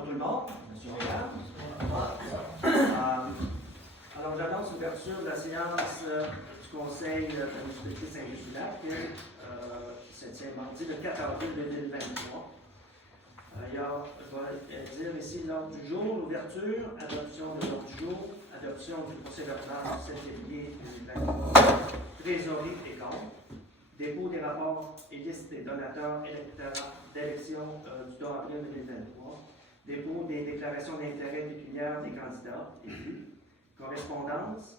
Bonjour tout le monde, monsieur Réal. Alors, j'annonce l'ouverture de la séance du Conseil de la municipalité de Saint-Just-du-Lac qui se tient mardi le 4 avril 2023. Je vais dire ici l'ordre du jour, l'ouverture, adoption de l'ordre du jour, adoption du procès verbal du 7 février 2023, trésorerie et compte, dépôt des rapports et listes des donateurs d'élection du 2 avril 2023, dépôt des déclarations d'intérêt pécuniaire des candidats élus, correspondance,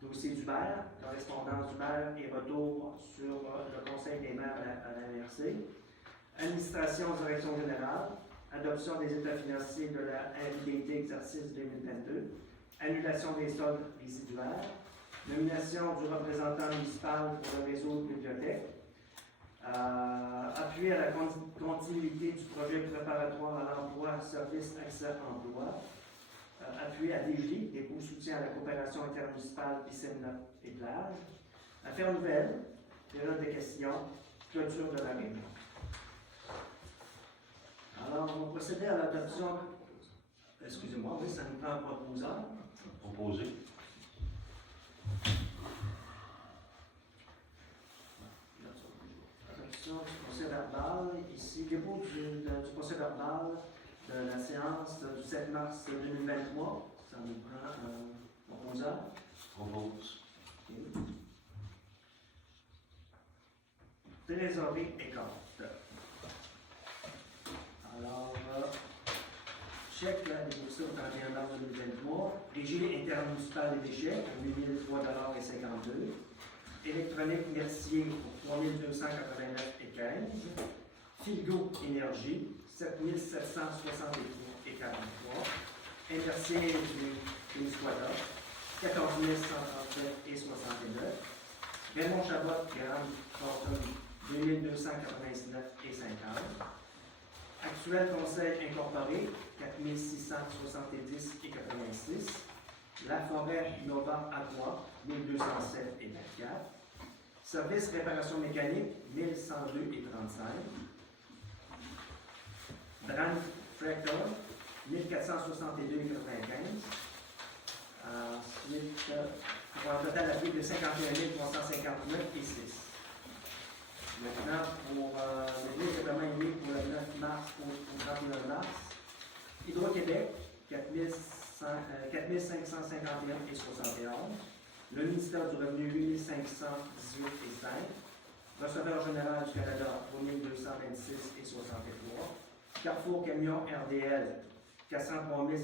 dossier du maire, correspondance du maire et retour sur le conseil des maires à la MRC, administration direction générale, adoption des états financiers de la RIDT exercice 2022, annulation des soldes résiduaires, nomination du représentant municipal pour le réseau de bibliothèques, appui à la continuité du projet préparatoire à l'emploi, service, accès à l'emploi, appui à DG, dépôt soutien à la coopération intermunicipale, piscine et plage, affaires nouvelles, période de questions, clôture de la réunion. Alors, on va procéder à l'adoption. Excusez-moi, oui, ça nous prend un proposeur. Proposé. Adoption du procès verbal. Ici, dépôt du procès verbal de la séance du 7 mars 2023. Ça nous prend un proposeur. Propose. Okay. Trésorerie et compte. Alors, chèque négocié au 31 mars 2023, régie intermunicipale des déchets, 8003,52 $, électronique Mercier pour 3289,15 $, Filgo Énergie, 7763,43 $, MRC du Témiscouata, 14 137,69 $, Raymond Chabot, Grande Thornton, 2299,50 $, Actuel Conseil incorporé, 4670,86 $. La Forêt Nova Aqua, 1207,24 $. Service réparation mécanique, 1102,35 $. Brand Fractor, 1462,95 $. Ensuite, pour un total d'appui de 51 359,6 $. Maintenant, pour le livre vraiment émis pour le 9 mars au 31 mars, Hydro-Québec, 4551,71 $. Le ministère du Revenu, 8518,5 $. Receveur général du Canada, 3226,63 $. Carrefour Camion RDL, 403 734,71 $.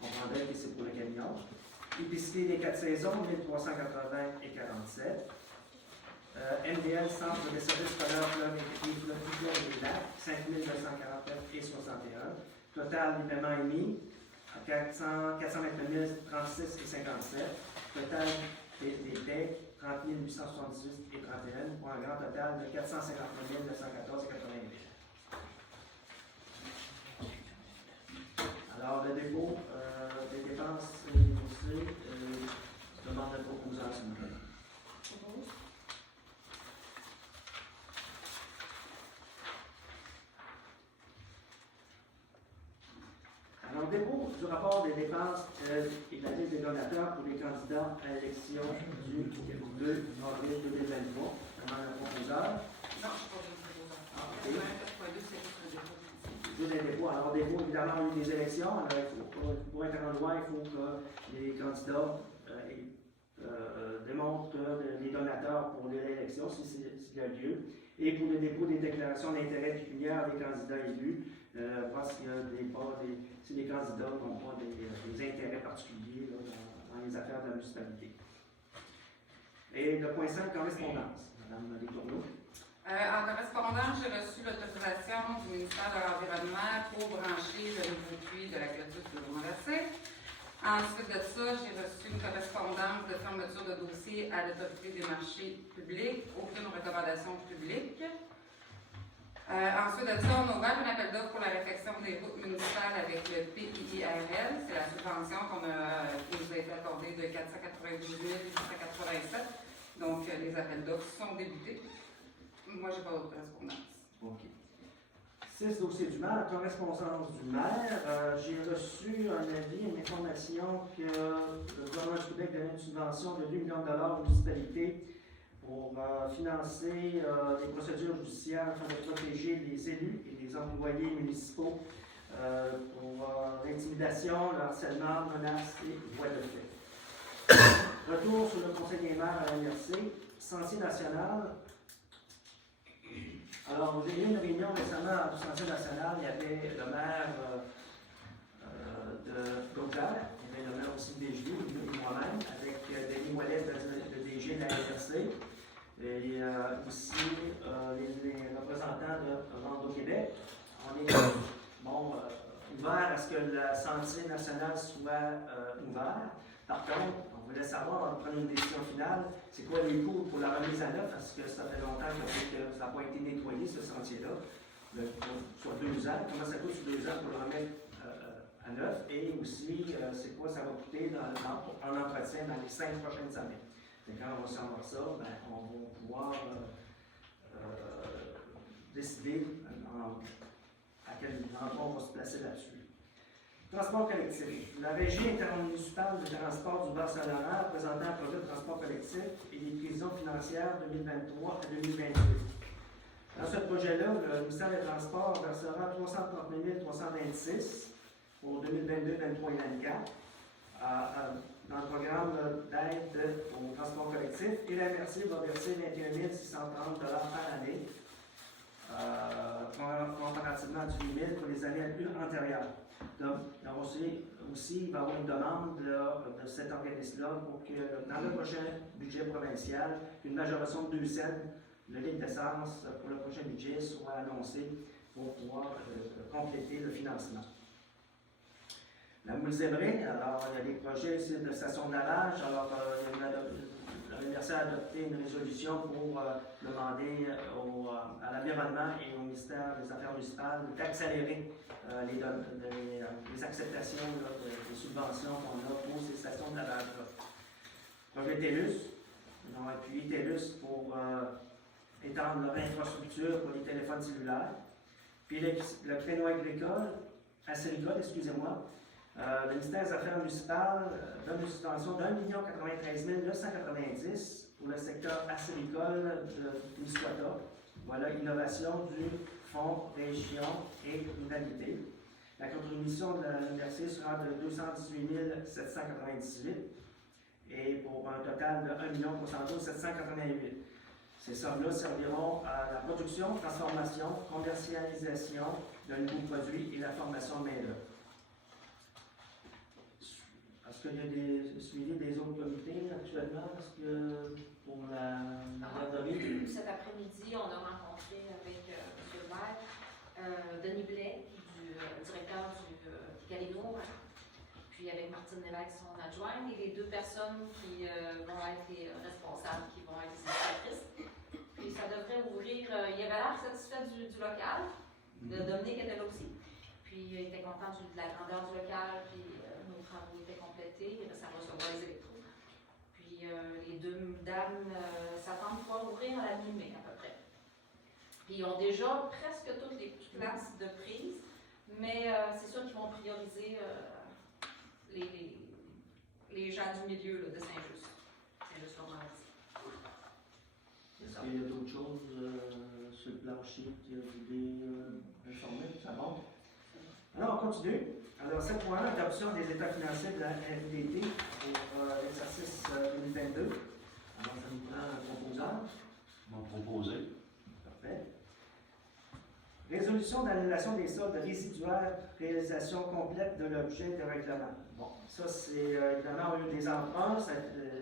On comprendrait que c'est pour le camion. Épicerie des 4 saisons, 1380,47 $. MDL, Centre de services scolaires Fleuve et des Lacs, 5949,61 $. Total des paiements émis, 429 036,57 $. Total des paies, 30 878,31 $, pour un grand total de 459 914,88 $. Alors, le dépôt des dépenses négociées, demande de proposeur, s'il vous plaît. Alors, dépôt du rapport des dépenses et de la liste des donateurs pour les candidats à l'élection du 2 avril 2023. Demande un proposeur. Non, je ne suis pas le proposeur. OK. 4.2, c'est juste le dépôt. Juste des dépôts. Alors, dépôt, évidemment, il y a eu des élections. Alors, pour être en loi, il faut que les candidats démontrent que les donateurs pour l'élection, s'il y a lieu. Et pour le dépôt des déclarations d'intérêt pécuniaire des candidats élus, voir s'il y a si les candidats n'ont pas des intérêts particuliers là, dans les affaires de la municipalité. Et le point 5, correspondance. Madame Letourneau. En correspondance, j'ai reçu l'autorisation du ministère de l'Environnement pour brancher le nouveau puits de la clôture de Montversé. Ensuite de ça, j'ai reçu une correspondance de fermeture de dossier à l'autorité des marchés publics, aucune recommandation publique. Ensuite de ça, on a ouvert un appel d'offres pour la réfection des routes municipales avec le PIIRL. C'est la subvention qui nous a été accordée de 492 887. Donc, les appels d'offres sont débutés. Moi, je n'ai pas d'autre correspondance. OK. 6 dossiers du maire, la correspondance du maire. J'ai reçu un avis, une information que le gouvernement du Québec donnait une subvention de 2 millions de dollars aux municipalités pour financer les procédures judiciaires afin de protéger les élus et les employés municipaux pour l'intimidation, le harcèlement, menaces et voies de fait. Retour sur le Conseil des maires à la MRC, Sentier national. Alors, j'ai eu une réunion récemment du Sentier national. Il y avait le maire de Gauguin, il y avait le maire aussi de Béjou, et moi-même, avec Denis Ouellet, le DG de la MRC, et aussi les représentants de Vente au Québec. On est ouvert à ce que le Sentier national soit ouvert. Par contre, on voulait savoir, avant de prendre une décision finale, c'est quoi les coûts pour la remise à neuf, parce que ça fait longtemps que ça n'a pas été nettoyé, ce sentier-là, sur 2 ans. Comment ça coûte sur 2 ans pour le remettre à neuf, et aussi, c'est quoi ça va coûter en entretien dans les 5 prochaines années. Et quand on va savoir ça, ben, on va pouvoir décider à quel endroit on va se placer là-dessus. Transport collectif. La Régie intermunicipale de transport du Bas-Saint-Laurent a présenté un projet de transport collectif et des prévisions financières 2023 à 2028. Dans ce projet-là, le ministère des Transports versera 339 326 pour 2022, 2023 et 2024 dans le programme d'aide au transport collectif, et la MRC va verser 21 630 $ par année, comparativement à 18 000 pour les années antérieures. Donc, aussi, il va y avoir une demande de cet organisme-là pour que, dans le prochain budget provincial, une majoration de 2 cents le litre d'essence pour le prochain budget soit annoncée pour pouvoir compléter le financement. La Moule-Zébré, alors il y a des projets de station de lavage. Alors, la MRC a adopté une résolution pour demander à l'environnement et au ministère des Affaires municipales d'accélérer les acceptations des subventions qu'on a pour ces stations de lavage. Projet TELUS, ils ont appuyé TELUS pour étendre leur infrastructure pour les téléphones cellulaires. Puis le créneau agricole, excusez-moi, le ministère des Affaires municipales donne une subvention de 1 93 990 pour le secteur acéricole de Misquata. Voilà, innovation du Fonds Région et Ruralité. La contribution de la MRC sera de 218 798 et pour un total de 1 312 788. Ces sommes-là serviront à la production, transformation, commercialisation de nouveaux produits et la formation de main-d'œuvre. Est-ce qu'il y a des suivis des autres comités actuellement? Est-ce que pour la garderie? Cet après-midi, on a rencontré avec M. le maire Denis Blais, du directeur du Galénour, puis avec Martine Lévesque, son adjointe, et les 2 personnes qui vont être les responsables, qui vont être les initiatrices. Puis ça devrait ouvrir. Il avait l'air satisfait du local. Dominique était là aussi. Puis il était content de la grandeur du local, puis nos travaux étaient complétés. Ça va recevoir les électros. Puis les 2 dames s'attendent pouvoir ouvrir à la mi-mai à peu près. Puis ils ont déjà presque toutes les places de prise, mais c'est sûr qu'ils vont prioriser les gens du milieu là, de Saint-Just. Saint-Just-Normandie. Est-ce qu'il y a d'autres choses sur le plancher qui a voulu informer? Ça va? Alors, on continue. Alors, 7.1, adoption des états financiers de la RDT pour l'exercice 2022. Alors, ça nous prend un proposant. M'ont proposé. Parfait. Résolution d'annulation des soldes résiduaires, réalisation complète de l'objet de règlement. Bon, ça, c'est évidemment, on a eu des emprunts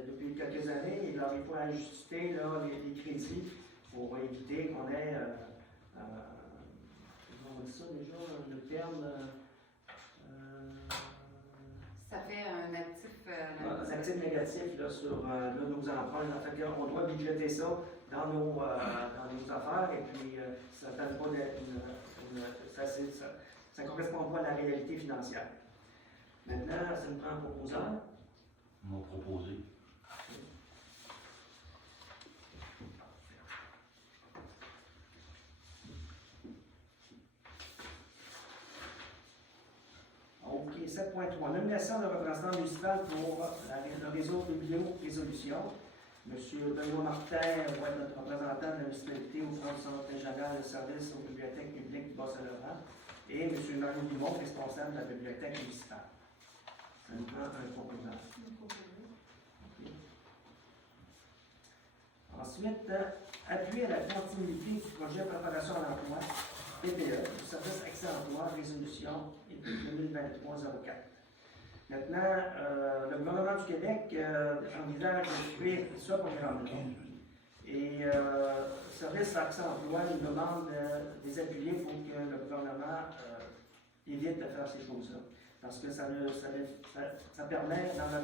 depuis quelques années. Il faut ajuster là, les crédits pour éviter qu'on ait. On dit ça déjà, le terme. Ça fait un actif. Un actif négatif là, sur nos emprunts. En fait, on doit budgéter ça dans nos affaires et puis ça ne pas ça ne correspond pas à la réalité financière. Maintenant, ça nous prend un proposant. M'ont proposé. 7.3. Nomination de représentant municipal pour le réseau Biblio-Résolution. M. Benoît Martin va être notre représentant de la municipalité au Centre régional de services aux bibliothèques publiques du Bas-Saint-Laurent. Et M. Mario Dumont, responsable de la bibliothèque municipale. Ça nous prend un proposant. Okay. Ensuite, appui à la continuité du projet Préparation à l'emploi, PPE, du service Accès à l'emploi, résolution 2023-04. Maintenant, le gouvernement du Québec envisage d'ouvrir ce programme-là. Et le service Accès à l'emploi nous demande de les appuyer pour que le gouvernement évite de faire ces choses-là. Parce que ça permet, dans un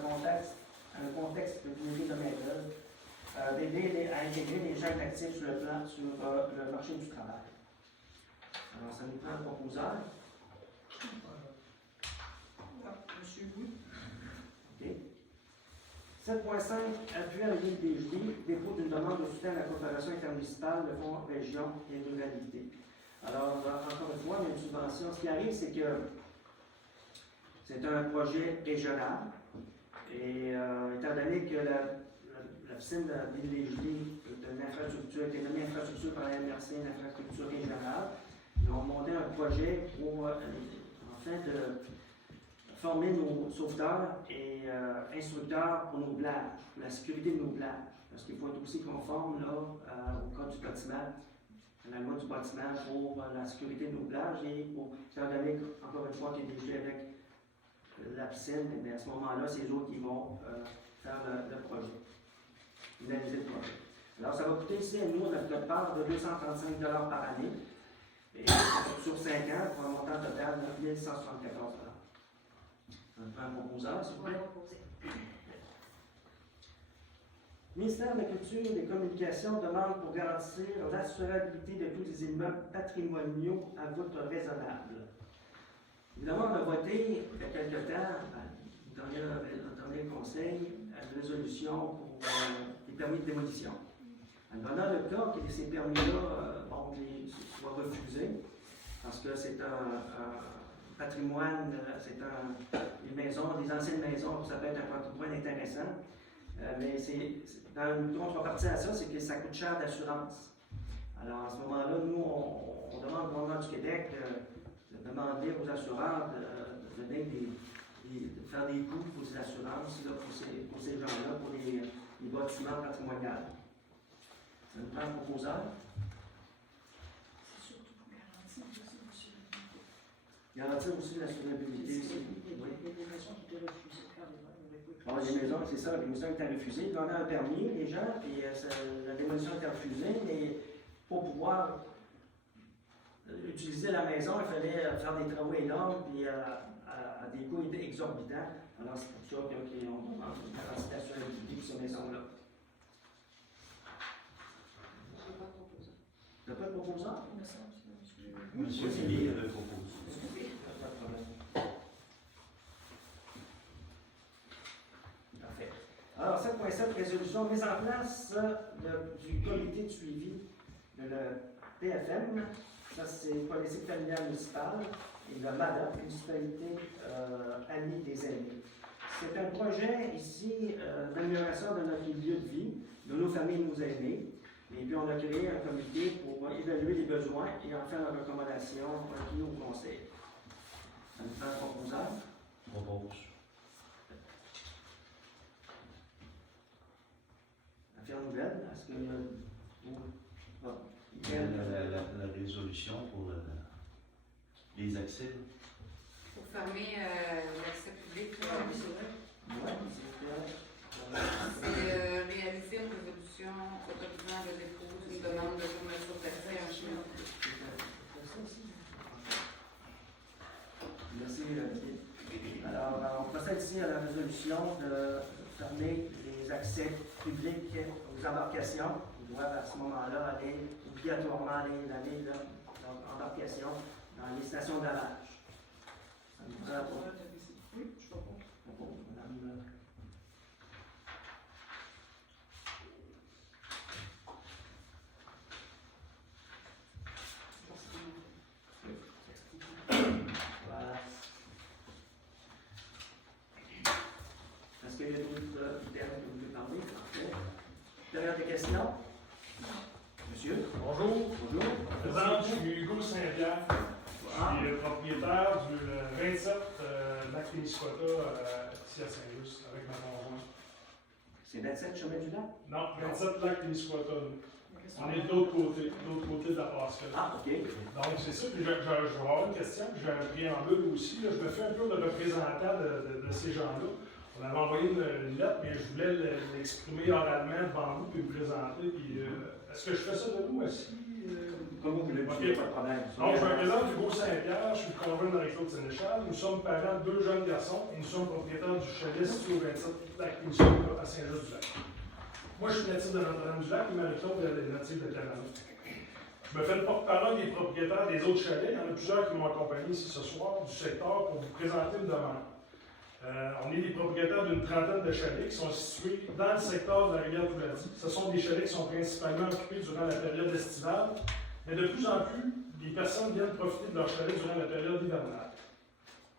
contexte de pénurie de main-d'œuvre, d'aider à intégrer les gens actifs sur le marché du travail. Alors, ça nous prend un proposeur. Monsieur, oui. OK. 7.5, appui à la Ligue des Gelées, dépôt d'une demande de soutien à la coopération intermunicipale de fonds région et ruralité. Alors, encore une fois, une subvention. Ce qui arrive, c'est que c'est un projet régional. Et étant donné que la piscine de l'île des Gelées est une infrastructure, est une infrastructure par la MRC, une infrastructure régionale, ils ont monté un projet pour, afin de former nos sauveteurs et instructeurs pour nos blagues, pour la sécurité de nos blagues. Parce qu'il faut être aussi conforme là, au code du bâtiment, à la loi du bâtiment pour la sécurité de nos plages et pour, étant donné encore une fois qu'il est déjà avec la piscine, mais à ce moment-là, c'est eux qui vont faire le projet, finaliser le projet. Alors, ça va coûter ici à nous, notre part, de 235 $ par année. Et sur 5 ans, pour un montant total de 1 174 $. On prend un proposeur, s'il vous plaît. Ministère de la Culture et des Communications demande pour garantir l'assurabilité de tous les immeubles patrimoniaux à voûte raisonnable. Évidemment, on a voté il y a quelque temps, dans le dernier conseil, une résolution pour les permis de démolition. Dans le cas que ces permis-là soient refusés, parce que c'est un patrimoine, des maisons, des anciennes maisons, ça peut être un patrimoine intéressant, mais dans une contrepartie à ça, c'est que ça coûte cher d'assurance. Alors à ce moment-là, nous, on demande au gouvernement du Québec de demander aux assureurs de faire des coûts pour ces assurances, là, pour ces gens-là, pour les bâtiments patrimoniaux. Ça nous prend un proposeur. C'est surtout pour garantir aussi, monsieur. Garantir aussi l'assurabilité. Il y a des maisons qui étaient refusées carrément. Bon, les maisons, c'est ça, les maisons étaient refusées. Ils donnaient un permis, les gens, puis la démolition était refusée, mais pour pouvoir utiliser la maison, il fallait faire des travaux énormes, puis à des coûts exorbitants. Alors, c'est pour ça qu'on demande une garantie d'assurabilité pour ces maisons-là. Tu n'as pas de proposeur? Monsieur Philippe avait proposé. Pas de problème. Parfait. Alors, 7.7, résolution, mise en place du comité de suivi de le PFM. Ça, c'est politique familiale municipale. Et le MADA, municipalité amie des aînés. C'est un projet ici d'amélioration de notre lieu de vie, de nos familles et de nos aînés. Et puis, on a créé un comité pour évaluer les besoins et en faire une recommandation requise au conseil. Ça nous fait un proposeur. Propose. Affaire nouvelle, est-ce qu'il y a. La résolution pour les accès. Pour fermer l'accès public, c'est réaliser une résolution autorisant le dépôt d'une demande de fermeture d'accès en chemin. Merci, Olivier. Alors, on procède ici à la résolution de fermer les accès publics aux embarcations. Ils doivent à ce moment-là aller obligatoirement leur embarcation dans les stations de lavage. Ça nous prend pour. Oui, je comprends. Madame. Voilà. questions? Monsieur? Bonjour. Bonjour. Je me présente, je suis Hugo Saint-Pierre. Je suis propriétaire du 27 lac Témiscouata ici à Saint-Just avec ma conjointe. C'est 27 chemin du lac? Non, 27 lac Témiscouata. On est de l'autre côté de la passerelle. Ah, OK. Donc c'est ça, puis je vais avoir une question, puis j'ai un préambule aussi. Là. Je me fais un peu le représentant de ces gens-là. On avait envoyé une lettre, mais je voulais l'exprimer oralement devant vous, puis me présenter. Puis, est-ce que je fais ça de vous aussi? Comme vous voulez, OK. pas de problème. Donc, je me présente Hugo Saint-Pierre, je suis le conjoint de Marie-Claude Sénéchal. Nous sommes parents de 2 jeunes garçons et nous sommes propriétaires du chalet situé au 27 lac Témiscouata à Saint-Just-du-Lac. Moi, je suis natif de Notre-Dame-du-Lac et Marie-Claude est native de Canada. Je me fais le porte-parole des propriétaires des autres chalets. Il y en a plusieurs qui m'ont accompagné ici ce soir du secteur pour vous présenter une demande. On est des propriétaires d'une trentaine de chalets qui sont situés dans le secteur de la rivière Touladi. Ce sont des chalets qui sont principalement occupés durant la période estivale, mais de plus en plus, les personnes viennent profiter de leurs chalets durant la période hivernale.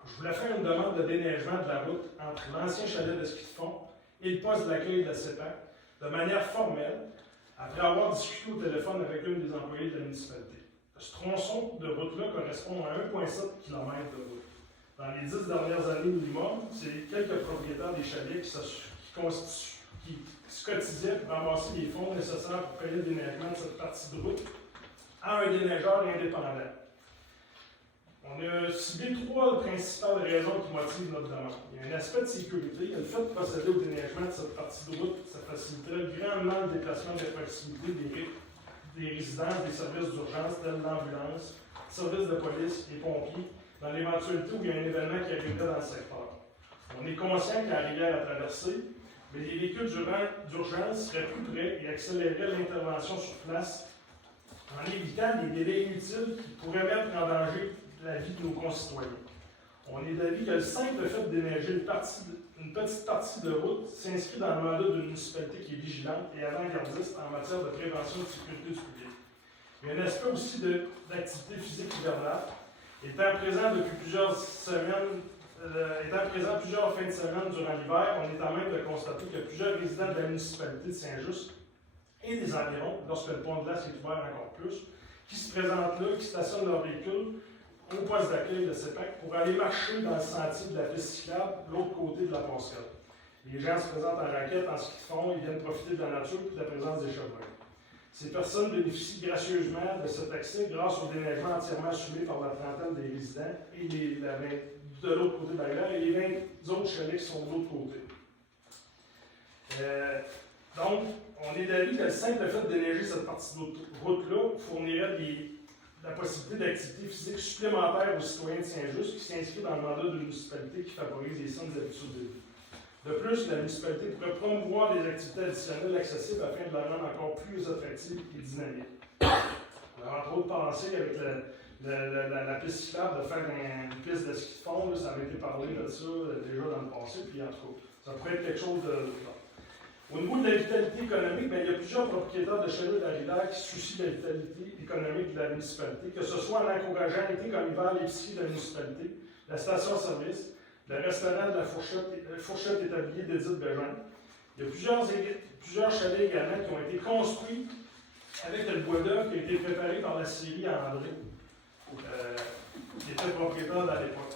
Je voulais faire une demande de déneigement de la route entre l'ancien chalet de ski de fond et le poste d'accueil de la CEPAC de manière formelle, après avoir discuté au téléphone avec une des employés de la municipalité. Ce tronçon de route-là correspond à 1,7 km de route. Dans les 10 dernières années minimum, c'est quelques propriétaires des chalets qui se cotisaient pour ramasser les fonds nécessaires pour payer le déneigement de cette partie de route à un déneigeur indépendant. On a ciblé 3 principales raisons qui motivent notre demande. Il y a un aspect de sécurité. Il y a le fait de procéder au déneigement de cette partie de route. Ça faciliterait grandement le déplacement de proximité des résidences, des services d'urgence tels l'ambulance, services de police et pompiers, dans l'éventualité où il y a un événement qui arriverait dans le secteur. On est conscient qu'il y a la rivière à traverser, mais les véhicules d'urgence seraient plus près et accéléreraient l'intervention sur place en évitant des délais inutiles qui pourraient mettre en danger la vie de nos concitoyens. On est d'avis que le simple fait de déneiger une petite partie de route s'inscrit dans le mandat d'une municipalité qui est vigilante et avant-gardiste en matière de prévention et de sécurité du public. Il y a un aspect aussi d'activité physique hivernale. Étant présent plusieurs fins de semaine durant l'hiver, on est en même de constater que plusieurs résidents de la municipalité de Saint-Just et des environs, lorsque le pont de glace est ouvert encore plus, qui se présentent là, qui stationnent leur véhicule au poste d'accueil de CEPAC pour aller marcher dans le sentier de la piste cyclable de l'autre côté de la passerelle. Les gens se présentent en raquette, en ski de fond, ils viennent profiter de la nature et de la présence des chevreuils. Ces personnes bénéficient gracieusement de cet accès grâce au déneigement entièrement assumé par la trentaine des résidents et de l'autre côté de la rivière et les 20 autres chalets qui sont de l'autre côté. Donc, on est d'avis que le simple fait de déneiger cette partie de route-là fournirait la possibilité d'activité physique supplémentaire aux citoyens de Saint-Just qui s'inscrit dans le mandat d'une municipalité qui favorise les saines habitudes de vie. De plus, la municipalité pourrait promouvoir des activités additionnelles accessibles afin de la rendre encore plus attractive et dynamique. On a entre autres pensé avec la piste cyclable de faire une piste de ski de fond, là, ça avait été parlé de ça déjà dans le passé, puis en tout cas, ça pourrait être quelque chose de... Au niveau de la vitalité économique, bien, il y a plusieurs propriétaires de chalets de la rivière qui se soucient de la vitalité économique de la municipalité, que ce soit en encourageant été comme hiver l'épicerie de la municipalité, la station-service, le restaurant de la fourchette établie d'Édith Bégin. Il y a plusieurs chalets également qui ont été construits avec le bois d'œuvre qui a été préparé par la scierie André, qui était propriétaire à l'époque.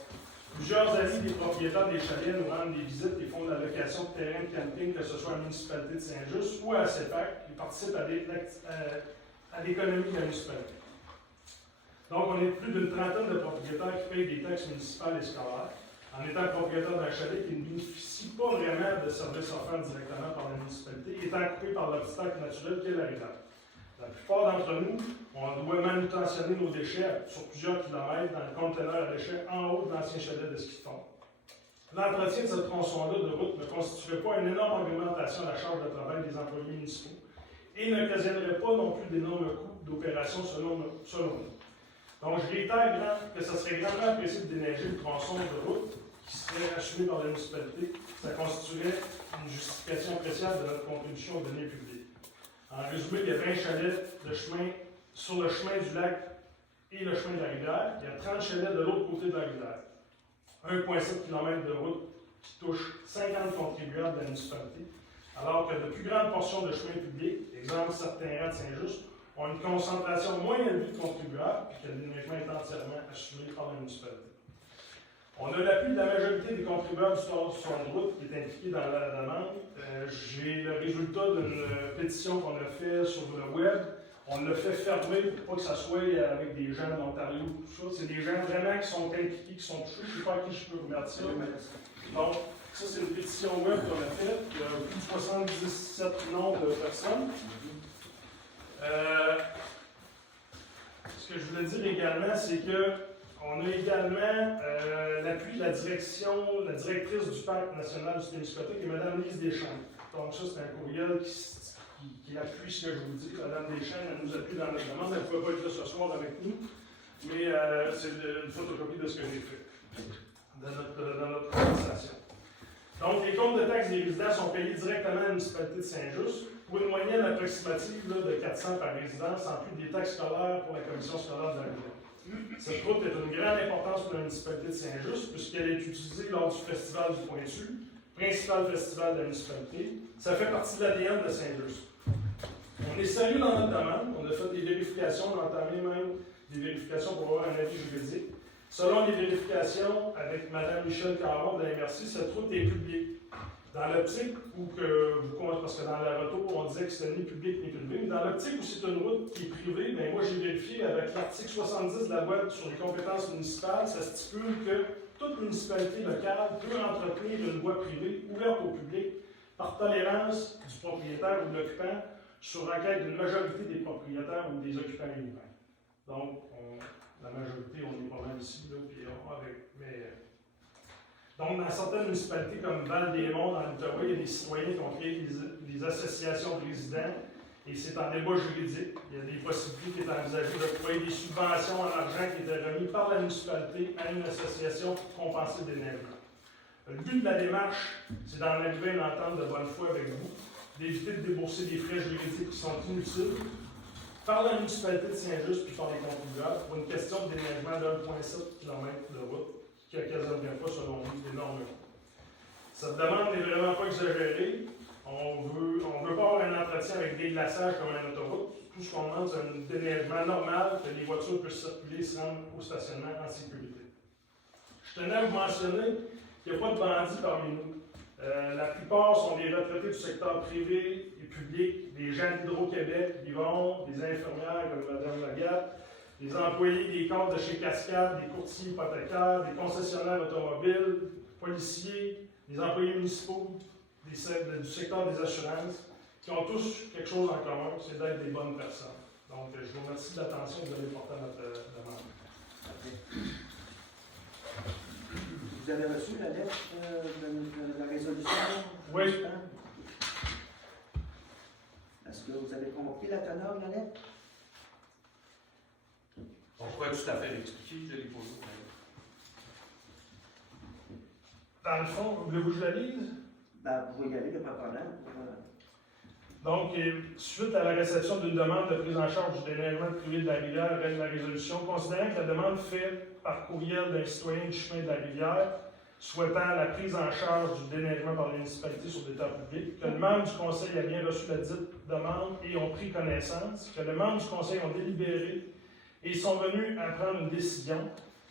Plusieurs amis des propriétaires des chalets nous rendent des visites et font de la location de terrain de camping, que ce soit à la municipalité de Saint-Just ou à la CEPAC, qui participent à l'économie de la municipalité. Donc, on est plus d'une trentaine de propriétaires qui payent des taxes municipales et scolaires, en étant propriétaire d'un chalet qui ne bénéficie pas vraiment de services offerts directement par la municipalité, étant coupé par l'obstacle naturel qu'est la rivière. La plupart d'entre nous, on doit manutentionner nos déchets sur plusieurs kilomètres dans le conteneur à déchets en haut de l'ancien chalet de ski de fond. L'entretien de ce tronçon-là de route ne constituerait pas une énorme augmentation à la charge de travail des employés municipaux et n'occasionnerait pas non plus d'énormes coûts d'opération selon nous. Donc, je réitère que ce serait grandement apprécié de déneiger le tronçon de route qui serait assumé par la municipalité. Ça constituerait une justification appréciable de notre contribution aux données publiques. En résumé, il y a 20 chalets de chemin sur le chemin du lac et le chemin de la rivière. Il y a 30 chalets de l'autre côté de la rivière. 1,7 km de route qui touche 50 contribuables de la municipalité, alors que de plus grandes portions de chemins publics, exemple certains rangs de Saint-Just, ont une concentration moins élevée de contribuables et que le déneigement est entièrement assumé par la municipalité. On a l'appui de la majorité des contribuables du sport de route qui est impliqué dans la demande. J'ai le résultat d'une pétition qu'on a faite sur le web. On l'a fait fermer pour pas que ça soit avec des gens de l'Ontario, tout ça. C'est des gens vraiment qui sont impliqués, qui sont touchés. Je ne sais pas à qui je peux remettre ça. Donc, ça, c'est une pétition web qu'on a faite. Il y a plus de 77 noms de personnes. Ce que je voulais dire également, c'est que on a également l'appui de la directrice du Parc national du Témiscamingue, qui est Mme Lise Deschamps. Donc ça, c'est un courriel qui appuie ce que je vous dis. Mme Deschamps, elle nous appuie dans notre demande. Elle ne pouvait pas être là ce soir avec nous, mais c'est une photocopie de ce que j'ai fait dans notre conversation. Donc, les comptes de taxes des résidents sont payés directement à la municipalité de Saint-Just pour une moyenne approximative là, de 400 par résidence, en plus des taxes scolaires pour la commission scolaire de la région. Cette route est d'une grande importance pour la municipalité de Saint-Just, puisqu'elle est utilisée lors du Festival du Pointu, principal festival de la municipalité. Ça fait partie de l'ADN de Saint-Just. On est sérieux dans notre demande. On a fait des vérifications, on a entamé même des vérifications pour avoir un avis juridique. Selon les vérifications avec Mme Michel Caron de la MRC, cette route est publique. Dans l'optique où parce que dans la retour, on disait que c'était ni public ni privé, mais dans l'optique où c'est une route qui est privée, bien moi j'ai vérifié avec l'article 70 de la loi sur les compétences municipales, ça stipule que toute municipalité locale peut entretenir une voie privée ouverte au public par tolérance du propriétaire ou de l'occupant sur requête d'une majorité des propriétaires ou des occupants éliminés. Donc, la majorité, on est pas mal ici, là, puis donc, dans certaines municipalités comme Val-des-Monts, dans l'Outaouais, il y a des citoyens qui ont créé des associations de résidents et c'est en débat juridique. Il y a des possibilités qui sont envisagées d'octroyer des subventions en argent qui étaient remises par la municipalité à une association pour compenser le déneigement. Le but de la démarche, c'est d'en arriver à une entente de bonne foi avec vous, d'éviter de débourser des frais juridiques qui sont inutiles par la municipalité de Saint-Just puis par les contribuables pour une question de déneigement de 1,7 km de route qui n'occasionnerait pas, selon nous, énormément. Cette demande n'est vraiment pas exagérée. On veut pas avoir un entretien avec des glaçages comme un autoroute. Tout ce qu'on demande, c'est un déneigement normal, que les voitures puissent circuler et se rendre au stationnement en sécurité. Je tenais à vous mentionner qu'il n'y a pas de bandits parmi nous. La plupart sont des retraités du secteur privé et public, des gens d'Hydro-Québec, Yvon, des infirmières comme Mme Lagarde, des employés des comptes de chez Cascade, des courtiers hypothécaires, des concessionnaires automobiles, policiers, des employés municipaux, du secteur des assurances, qui ont tous quelque chose en commun, c'est d'être des bonnes personnes. Donc, je vous remercie de l'attention que vous avez portée à notre demande. Vous avez reçu la lettre de la résolution? Oui. Est-ce que vous avez compris la teneur de la lettre? On pourrait tout à fait l'expliquer, je l'ai posé. Dans le fond, voulez-vous que je la lise? Ben, vous pouvez y aller, il n'y a pas de problème. Donc, suite à la réception d'une demande de prise en charge du déneigement privé de la rivière, règle la résolution, considérant que la demande faite par courriel d'un citoyen du chemin de la rivière, souhaitant la prise en charge du déneigement par la municipalité sur des terres publiques, que le membre du conseil a bien reçu la dite demande et ont pris connaissance, que les membres du conseil ont délibéré et sont venus à prendre une décision.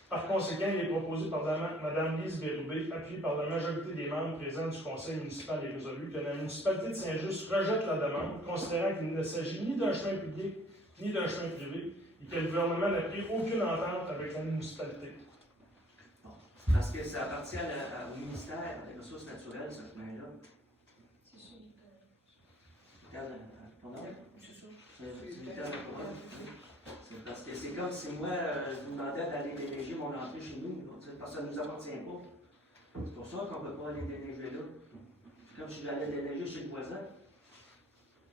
Par conséquent, il est proposé par Mme Lise Bérubé, appuyée par la majorité des membres présents du conseil municipal et résolu, que la municipalité de Saint-Just rejette la demande, considérant qu'il ne s'agit ni d'un chemin public ni d'un chemin privé, et que le gouvernement n'a pris aucune entente avec la municipalité. Bon. Parce que ça appartient au ministère des Ressources naturelles, ce chemin-là. C'est sûr. Pardon? C'est sûr. C'est parce que c'est comme si moi, je vous demandais d'aller déneiger mon entrée chez nous, parce que ça ne nous appartient pas. C'est pour ça qu'on ne peut pas aller déneiger là. Comme si j'allais déneiger chez le voisin.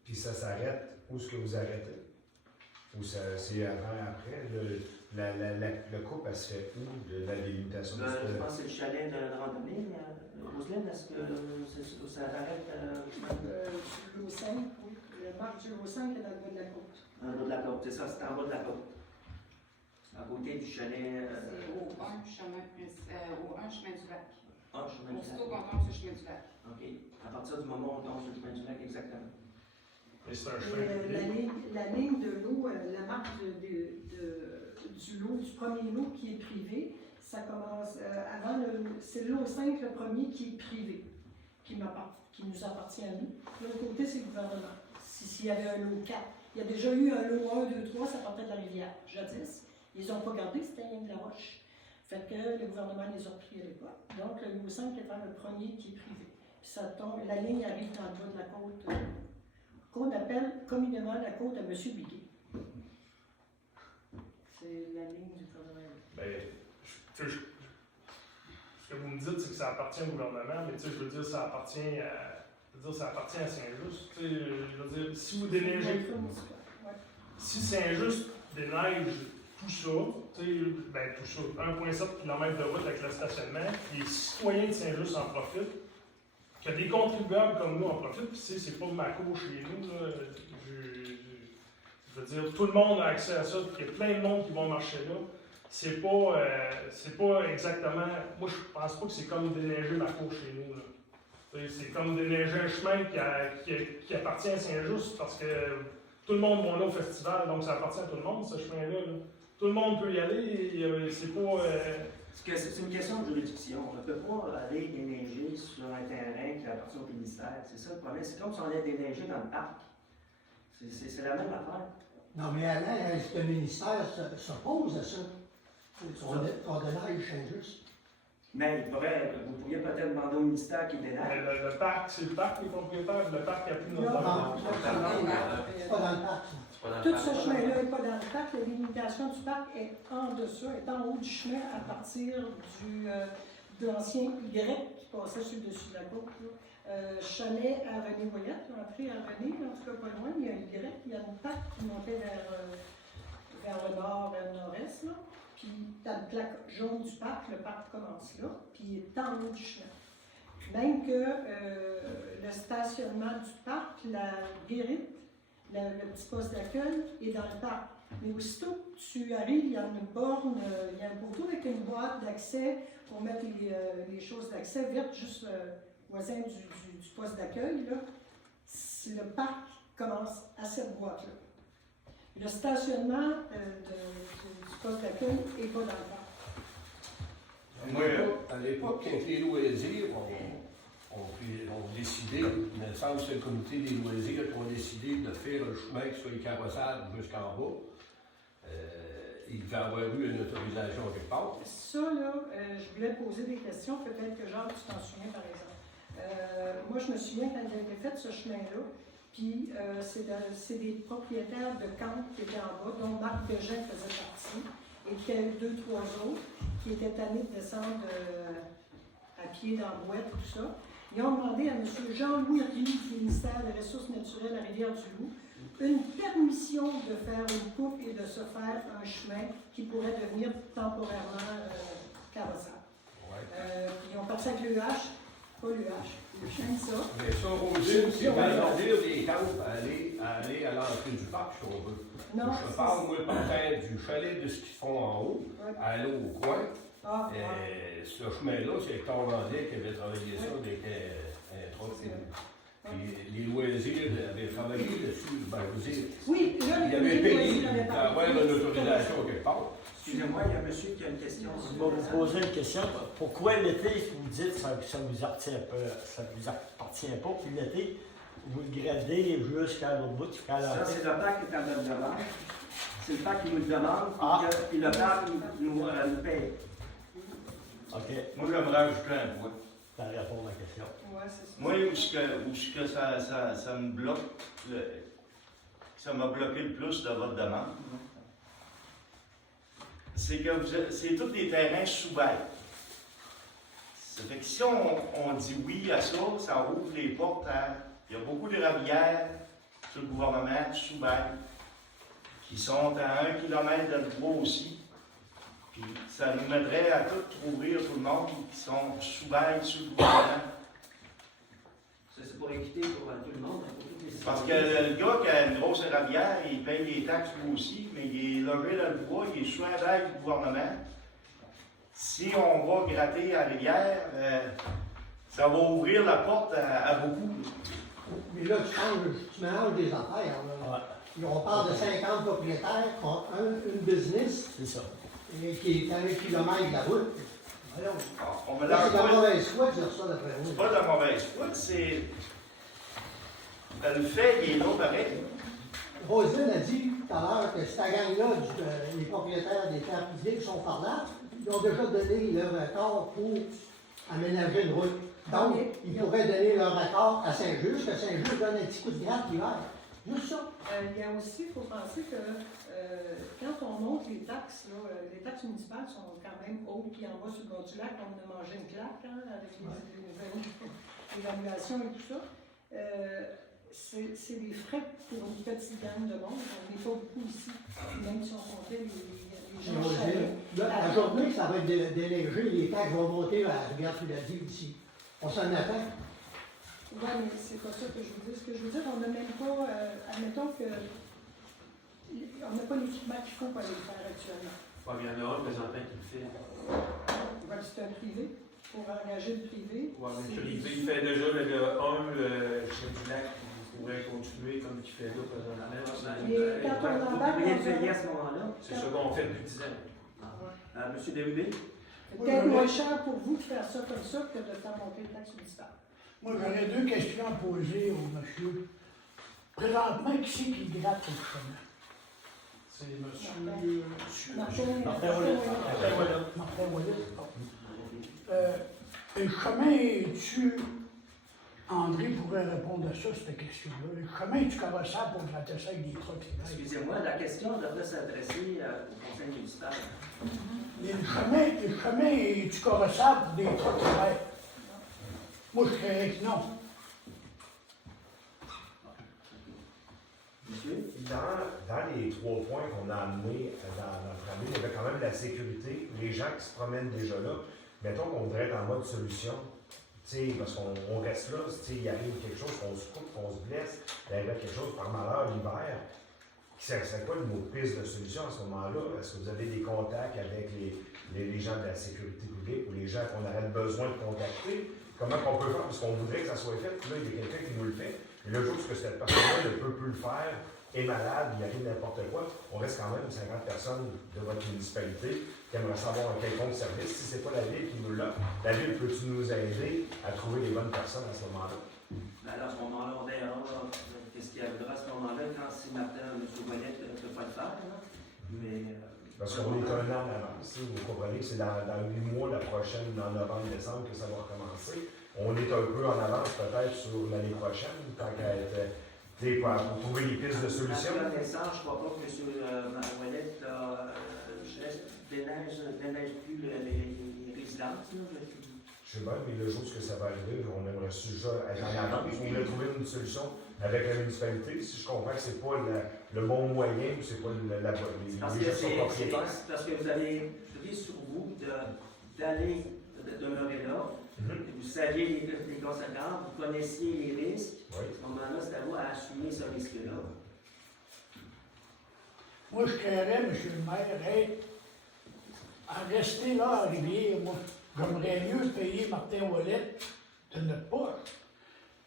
Puis ça s'arrête où est-ce que vous arrêtez? Ou c'est avant, après? Le couple, elle se fait où, de la délimitation? Je pense que c'est le chalet de randonnée. Roselyne, est-ce que ça arrête? Le 5, oui. Le marque du Haut-5 est dans le bas de la côte. En bas de la côte, c'est ça, c'est en bas de la côte. À côté du chalet. C'est au 1 chemin du lac. Ah, chemin du Aussitôt lac. qu'on tombe sur le chemin du lac. OK. À partir du moment où on tombe sur le chemin du lac, exactement. Mais c'est un Et, chemin. la ligne de l'eau, la marque du lot, du premier lot qui est privé, ça commence avant c'est le lot 5, le premier qui est privé, qui nous appartient à nous. De l'autre côté, c'est le gouvernement. S'il y avait un lot 4, il y a déjà eu un lot 1, 2, 3, ça partait de la rivière, jadis. Ils n'ont pas gardé, c'était rien de la roche. Fait que le gouvernement les a repris à l'époque. Donc, le lot 5 étant le premier qui est privé. Puis ça tombe, la ligne arrive dans le bas de la côte, qu'on appelle communément la côte à M. Biguet. C'est la ligne du gouvernement. Ben, ce que vous me dites, c'est que ça appartient au gouvernement, mais tu sais, je veux dire, ça appartient à Saint-Just. Tu sais, je veux dire, si vous déneigez, si Saint-Just déneige tout ça, tu sais, ben tout ça, 1,7 km de route avec le stationnement, les citoyens de Saint-Just en profitent, qu'il y a des contribuables comme nous en profitent, puis tu sais, c'est pas ma cour chez nous, là. Je veux dire, tout le monde a accès à ça, puis il y a plein de monde qui vont marcher là. C'est pas exactement. Moi, je pense pas que c'est comme déneiger ma cour chez nous, là. C'est comme déneiger un chemin qui appartient à Saint-Just, parce que tout le monde va là au festival, donc ça appartient à tout le monde, ce chemin-là. Là. Tout le monde peut y aller, c'est pas. C'est une question de juridiction. On ne peut pas aller déneiger sur un terrain qui appartient au ministère. C'est ça le problème. C'est comme si on allait déneiger dans le parc. C'est la même affaire. Non, mais Alain, est-ce que le ministère s'oppose à ça? Qu'on déneige Saint-Just? Mais vous pourriez peut-être demander au ministère qui déneige. Le parc, c'est le parc qui est propriétaire, le parc a plus notre Non, domaine. C'est pas dans le parc, ça. C'est pas dans le Tout parc. ce chemin-là n'est pas dans le parc. La délimitation du parc est en dessous, est en haut du chemin à partir de l'ancien Y qui passait sur le dessus de la côte. Chalet à René Ouellette, l'entrée à René, en tout cas pas loin, il y a un Y, il y a une plaque qui montait vers le nord, vers le nord-est. Là. Puis tu as une plaque jaune du parc, le parc commence là, puis il est en haut du chemin. Même que le stationnement du parc, la guérite, le petit poste d'accueil est dans le parc. Mais aussitôt que tu arrives, il y a une borne, il y a un poteau avec une boîte d'accès pour mettre les choses d'accès verte juste voisin du poste d'accueil. Le parc commence à cette boîte-là. Le stationnement du poste d'accueil n'est pas dans le parc. Moi, À l'époque, quand les loisirs ont décidé, il me semble que c'est le comité des loisirs qui ont décidé de faire un chemin qui soit carrossable jusqu'en bas. Il devait avoir eu une autorisation quelque part. Ça, là, je voulais poser des questions, peut-être que Jacques, tu t'en souviens par exemple. Moi, je me souviens quand il a été fait ce chemin-là, puis c'est des propriétaires de camps qui étaient en bas, dont Marc Bégin faisait partie, et qu'il y a eu 2, 3 autres qui étaient tannés de descendre à pied dans la boîte, tout ça. Ils ont demandé à M. Jean-Louis Rioux du ministère des Ressources naturelles à Rivière-du-Loup une permission de faire une coupe et de se faire un chemin qui pourrait devenir temporairement carrossable. Puis ils ont parti avec l'UH, pas l'UH, le chien de ça. Mais ça, Rosine, c'est d'interdire les campes à aller à l'entrée du parc, si on veut. Non, Je parle, moi, peut-être du chalet de ce qu'ils font en haut, à aller au coin. Ce chemin-là, c'est Tom Landais qui avait travaillé ça avec un truc. Puis les loisirs avaient travaillé dessus. Ben, je veux dire, oui, là, il avait payé d'avoir une autorisation quelque part. Excusez-moi, il y a un monsieur qui a une question. Je vais vous poser une question. Pourquoi l'été, vous dites que ça ne vous appartient pas, puis l'été, vous le gradez jusqu'à l'autre bout, jusqu'à la Ça, c'est le parc qui est en demande. C'est le parc qui nous le demande, puis le parc nous paye. OK. Moi, j'aimerais ajouter un point. Ça répond à ma question. Ouais, c'est ça. Moi, où que ça me bloque, ça m'a bloqué le plus de votre demande, c'est que c'est tous des terrains sous bail. Ça fait que si on dit oui à ça, ça ouvre les portes à. Il y a beaucoup de ravières sur le gouvernement sous bail qui sont à 1 km de bois aussi. Puis ça nous mettrait à tout ouvrir tout le monde qui sont sous bail sur le gouvernement. C'est pour équiter pour tout le monde. Parce que le gars qui a une grosse ravière, il paye des taxes lui aussi, mais il est logé dans le bois, il est sous un bail du gouvernement. si on va gratter à la rivière, ça va ouvrir la porte à beaucoup. Mais là, tu mélanges des affaires. Là. Ouais, On parle de 50 propriétaires qui ont une business c'est ça. et qui est à 1 kilomètre de la route. Voyons. On me C'est lance de la pas. mauvaise foi de dire ça d'après C'est vous. pas de la mauvaise foi, c'est. Le fait, il est là pareil. Roselyne a dit tout à l'heure que cette gang-là, les propriétaires des terres publiques sont par là, ils ont déjà donné leur accord pour aménager une route. Donc, ils pourraient donner leur accord à Saint-Just, que Saint-Just donne un petit coup de gratte l'hiver. Juste ça. Il y a aussi, il faut penser que quand on monte les taxes, là, les taxes municipales sont quand même hautes, puis en bas sur le bord du lac, on a mangé une claque hein, avec l'évaluation et tout ça. C'est des frais pour une petite gamme de monde. On n'est pas beaucoup ici, même si on comptait les gens chalets. La journée, ça va être déneigé, les taxes vont monter à Rivière-tu-l'as-dit ici. On s'en attend. Oui, mais c'est pas ça que je veux dire. Ce que je veux dire, on n'a même pas, admettons que, on n'a pas l'équipement qu'il faut pour aller le faire actuellement. Ouais, mais il y en a un présentement qui le fait. Ouais, c'est un privé, pour engager le privé. Ouais, mais le privé, il fait déjà le chef du lac, il pourrait continuer comme il fait là présentement. Et quand on embarque Vous dans de payer à ce moment-là. C'est ça qu'on fait depuis 10 ans. Monsieur Desrubé? c'est peut-être moins cher pour vous de faire ça comme ça que de faire monter le taxe municipal. Moi, j'aurais deux questions à poser au monsieur. Présentement, qui c'est qui gratte le chemin? C'est monsieur. Martin Ouellet. Martin Ouellet. Le chemin, es-tu. André pourrait répondre à ça, cette question-là. Le chemin, es-tu carrossable pour gratter ça avec des trucs? Excusez-moi, la question devrait s'adresser au conseil municipal. Le chemin, es-tu carrossable pour des trucs verts? Moi, je dirais que non. Monsieur? Dans les 3 points qu'on a amenés dans notre année, il y avait quand même la sécurité, les gens qui se promènent déjà là. Mettons qu'on voudrait être en mode solution, parce qu'on reste là, il arrive quelque chose, qu'on se coupe, qu'on se blesse, il arrive quelque chose par malheur l'hiver. C'est quoi nos pistes de solution à ce moment-là? Est-ce que vous avez des contacts avec les gens de la sécurité publique ou les gens qu'on aurait besoin de contacter? Comment on peut faire? Parce qu'on voudrait que ça soit fait, puis là, il y a quelqu'un qui nous le fait. Et le jour où cette personne-là ne peut plus le faire, est malade, il arrive n'importe quoi, on reste quand même 50 personnes de votre municipalité qui aimeraient savoir un quelconque service. Si ce n'est pas la ville qui nous l'offre, la ville peut-tu nous aider à trouver les bonnes personnes à ce moment-là? À ce moment-là, on verra qu'est-ce qui arrivera à ce moment-là quand si Martin, M. Ouellet ne peut pas le faire. Mais, parce qu'on est 1 an en avance. Vous comprenez que c'est dans 8 mois, la prochaine, en novembre-décembre, que ça va recommencer. On est un peu en avance peut-être sur l'année prochaine, tant qu'à être pour trouver les pistes de solution. À ma connaissance, je ne crois pas que M. Ouellet déneige plus les résidences. Je sais bien, mais le jour où ça va arriver, on aimerait déjà être en avance. On voulait trouver une solution avec la municipalité. Si je comprends que ce n'est pas le bon moyen, c'est pas les gestions propriétaires. C'est parce que vous avez pris sur vous d'aller demeurer là. Vous saviez les conséquences, vous connaissiez les risques. Oui. À ce moment-là, c'est à vous à assumer ce risque-là. Moi, je créerais, M. le maire, à rester là à Rivière, moi. J'aimerais mieux payer Martin Ouellet de notre poche.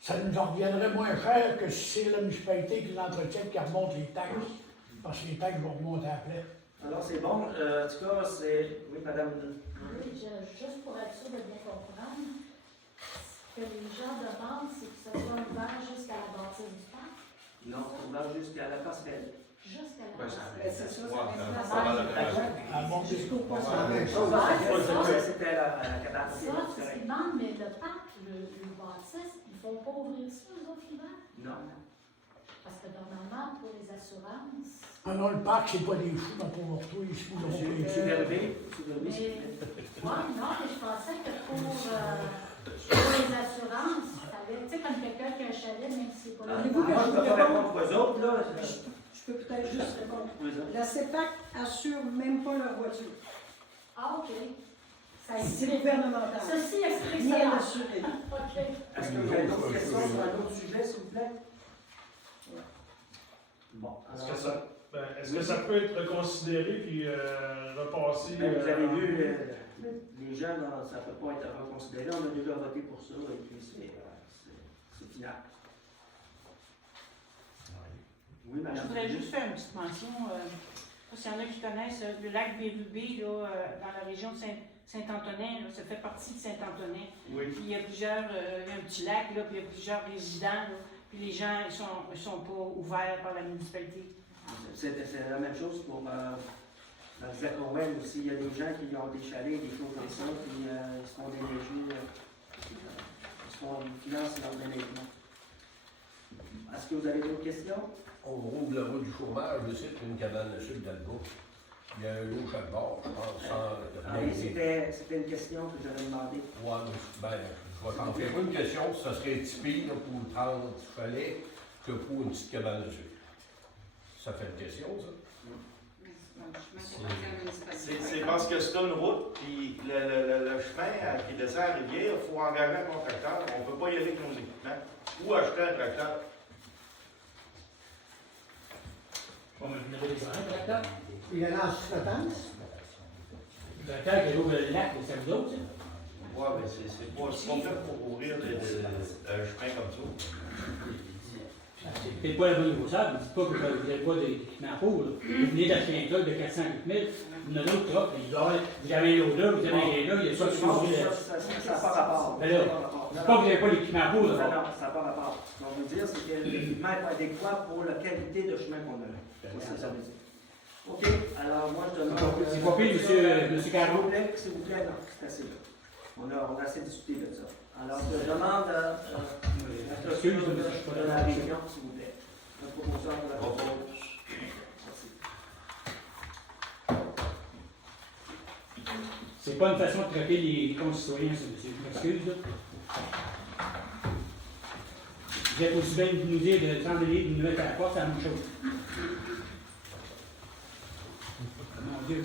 Ça nous en reviendrait moins cher que si c'est la municipalité qui l'entretient et qui remonte les taxes. Parce que les taxes vont remonter à plein. Alors, c'est bon. En tout cas, c'est. Oui, madame. Oui, juste pour être sûr de bien comprendre, ce que les gens demandent, c'est que ce soit ouvert jusqu'à la bâtisse du parc. Non, on va jusqu'à la passerelle. Jusqu'à la Ben, bâtisse. C'est ça, À mon jusqu'au point. C'est la même chose. C'était la cabane. Ça, c'est ce qu'ils demandent, mais le parc, le bâtisse, ils ne font pas ouvrir ça, eux autres, l'hiver? Non. Parce que normalement, pour les assurances. Ah non, le parc, c'est pas des fous, ma pauvre toi, ils se foutent de mon Monsieur Vervé, Mais, non, mais je pensais que pour les assurances, tu sais, comme quelqu'un qui a un chalet, même si c'est pas Moi, le je ne peux pas répondre aux autres, là. Je peux peut-être juste répondre. Oui, ça. La CEPAC assure même pas leur voiture. Ah, OK. C'est gouvernemental. Ceci explique Ni ça. assuré. OK. Est-ce que vous avez d'autres questions sur un autre sujet, s'il vous plaît? Bon. Est-ce que ça. Est-ce que ça peut être reconsidéré puis repassé? Vous avez vu, les jeunes, ça ne peut pas être reconsidéré. On a déjà voté pour ça et puis c'est final. Oui, madame. Je voudrais juste faire une petite mention. S'il y en a qui connaissent le lac Bérubé, dans la région de Saint-Antonin, ça fait partie de Saint-Antonin. Oui. Puis il y a plusieurs, il y a un petit lac, là, puis il y a plusieurs résidents, là, puis les gens ne sont pas ouverts par la municipalité. C'est la même chose pour dans Zacowell aussi. Il y a des gens qui ont des chalets, des choses comme ça, puis ils se font déneiger, ils financent leur déneigement. Est-ce que vous avez d'autres questions? On roule la route du chômage, je sais qu'il y a une cabane de sucre dans le bas. Il y a un lot chaque bord, je pense. Oui, c'était une question que j'avais demandé. Ouais, ben, je vais t'en faire une question, ça serait typique là, pour 30 chalets que pour une petite cabane de sucre. Ça fait une question, ça? C'est parce que c'est une route, puis le chemin qui descend à la rivière, il faut engager un contracteur. On ne peut pas y aller avec nos équipements. Ou acheter un tracteur. Bon, mais vous avez des tracteurs? Il y en a en sous-traitance. Le tracteur qui ouvre le lac, c'est vous autres, ça? Oui, mais c'est pas fait pour ouvrir un chemin comme ça. C'est peut-être pas la bonne grosseur, ne dites pas que vous n'avez pas d'équipement pour. Là. Vous venez d'acheter un truck de 400 000, vous avez un autre truck, vous avez un autre là, vous avez un là, il y a ça qui ouvre. Ça n'a pas rapport. Mais là, dites pas que vous n'avez pas l'équipement pour. Non, ça n'a pas rapport. Ce qu'on veut dire, c'est que l'équipement est adéquat pour la qualité de chemin qu'on a. C'est ça que ça veut dire. OK, alors moi je demande. C'est pas pire, monsieur Carreau. S'il vous plaît, non, c'est assez là. On a assez discuté de ça. Alors je demande à la région, s'il vous plaît. Un proposeur pour la propose. Merci. C'est pas une façon de traiter les concitoyens, ça, monsieur. Je m'excuse, là. Vous êtes aussi bien de nous dire de s'en aller, de nous mettre à la porte, c'est la même chose. Mon Dieu.